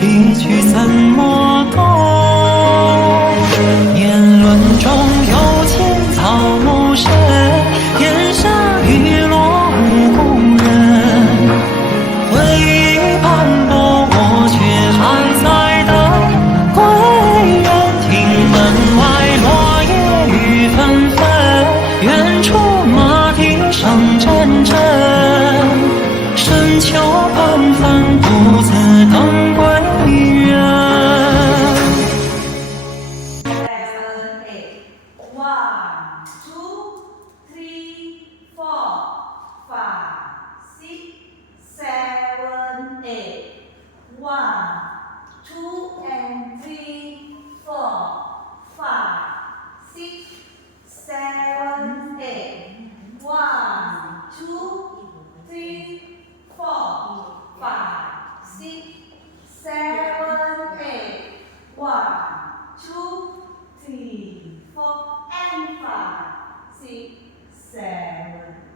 一句怎么懂？年轮中有千草木深，檐下雨落无故人。回忆斑驳，我却还在等归人。庭门外落叶雨纷纷，远处马蹄声阵阵。深秋纷纷，独自等归人。7, 8. 1, 2, 3, 4, 5, 6, 7, 8. 1, 2, and 3, 4, 5, 6, 7, 8. 1, 2, 3, 4, 5, 6, 7, 8. 1, 2, 3, 4, and 5, 6, 7.